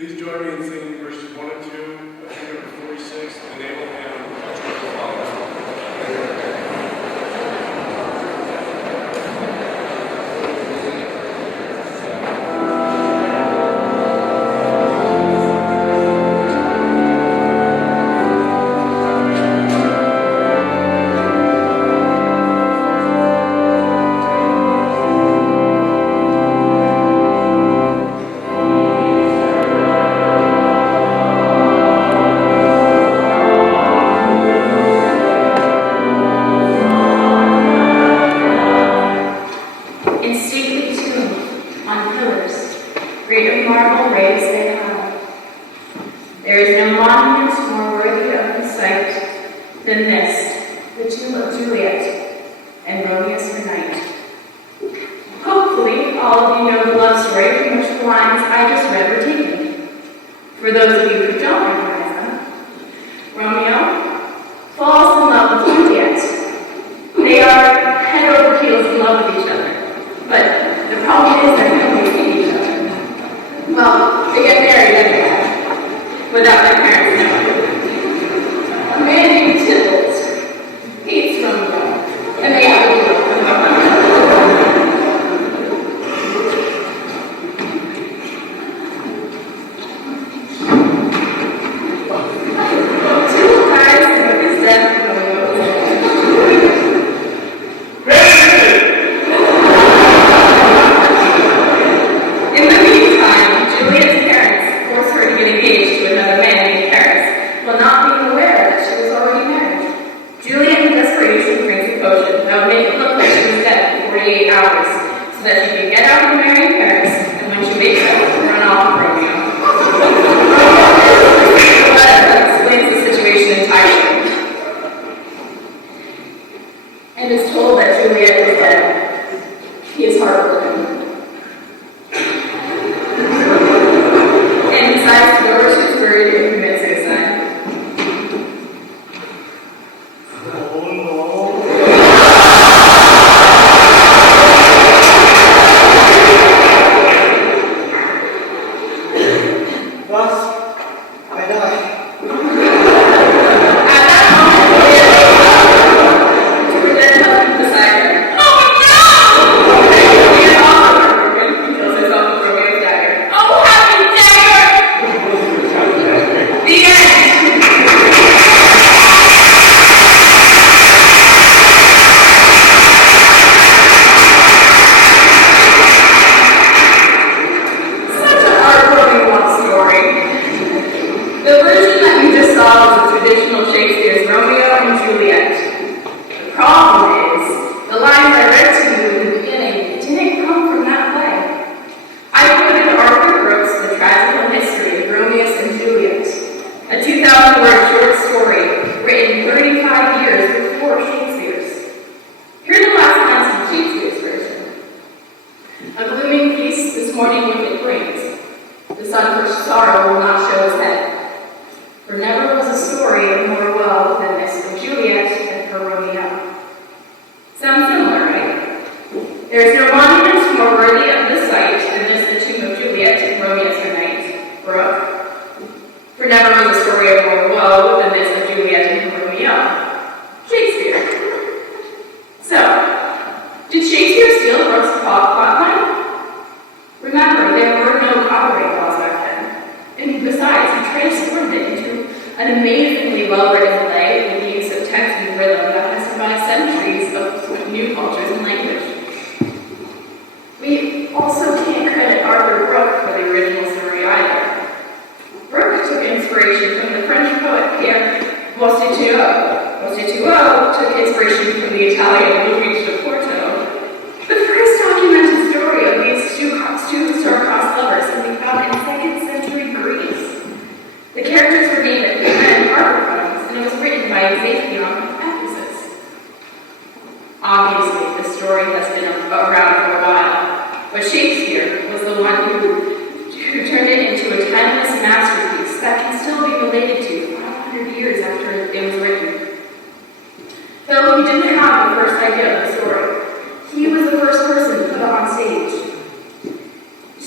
Please join me in singing verses 1 and 2 of hymn number 46, Enable Him to Touch the Father.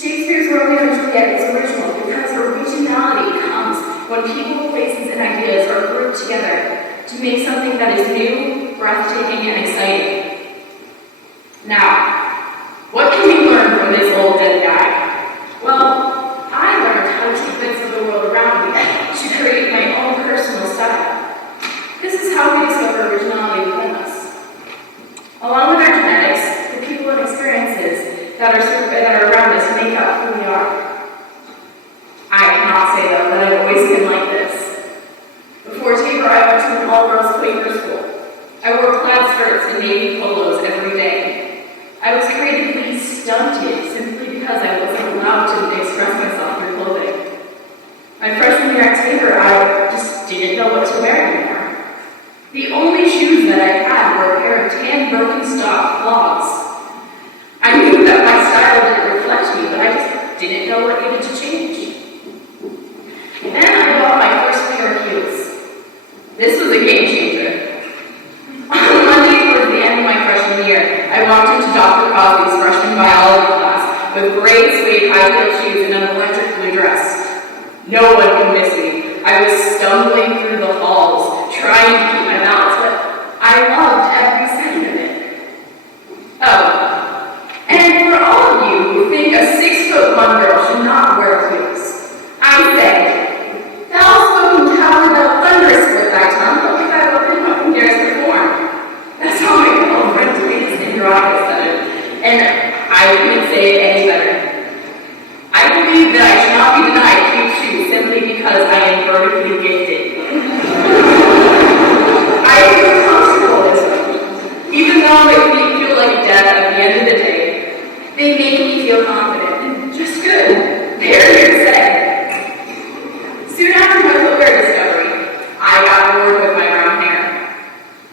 Shakespeare's Romeo and Juliet is original because when people, places, and ideas are grouped together to make something that is new, breathtaking, and exciting. Now, what can we learn from this old dead guy? Well, I learned how to take bits of the world around me to create my own personal style. This is how we discover originality within us. Along with our genetics, the people and experiences that are around us make up who we are. I cannot say, though, that I've always been like this. Before Tabor, I went to an all-girls Quaker school. I wore plaid skirts and navy polos every day. I was creatively stunted simply because I wasn't allowed to express myself through clothing. My freshman year at Tabor, I just didn't know what to wear anymore. The only shoes that I had were a pair of tan Birkenstock clogs. I knew that my style didn't reflect me, but I just didn't know what needed to change. Then I bought my first pair of heels. This was a game changer. On Monday, towards the end of my freshman year, I walked into Dr. Cosby's freshman biology class with gray suede high-heeled shoes and an electric blue dress. No one could miss me. I was stumbling through the halls, trying to keep my balance, but I loved every second of it. Oh, and for all of you who think a 6'1" girl should not wear heels, I say, thou spoken coward, thou thunderous with thy tongue, but if I will pin up and dares perform. That's how my girlfriend Juliet Xan Marsella said it, and I couldn't say it any better. I believe that I should not be denied cute shoes simply because I am vertically gifted. I feel comfortable this way. Even though my feet feel like death at the end of the day, they make me feel confident and just good. They're here to say. Soon after my footwear discovery, I got bored with my brown hair.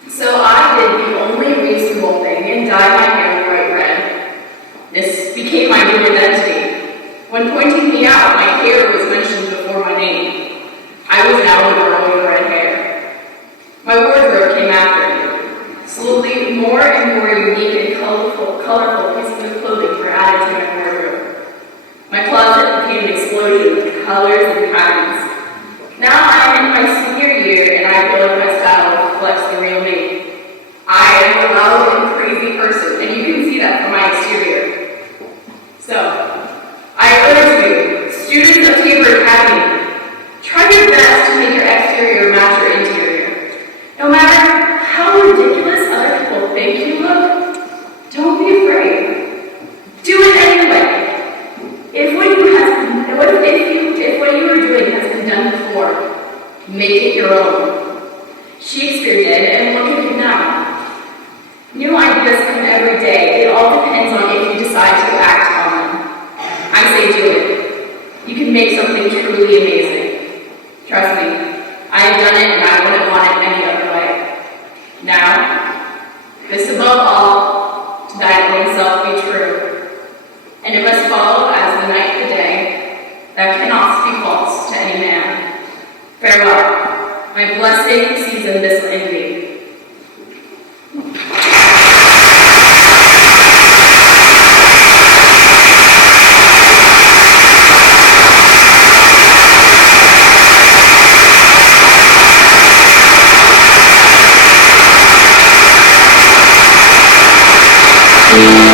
So I did the only reasonable thing and dyed my hair bright red. This became my new identity. When pointing me out, my hair was mentioned before my name. I was now the girl with red hair. My wardrobe came after me. Slowly, more and more unique and colorful pieces of clothing were added to my wardrobe. My closet became an explosion of colors and patterns. Now I'm in my senior year, and I feel like my style reflects the real me. I am a loud and crazy person, and you can see that from my exterior. So, I urge you, students of Tabor Academy, try your best to make your exterior match your interior. No matter how ridiculous other people think you look, don't be afraid. Do it anyway. If what you are doing has been done before, make it your own. Shakespeare did, and look at you now. New ideas come every day. It all depends on if you decide to act on them. I say do it. You can make something truly amazing. Trust me, I have done it and I wouldn't want it any other way. Now, this above all, to thy own self be true. And it must follow as the night the day, that cannot speak false to any man. Farewell. My blessing season this in thee. Thank you.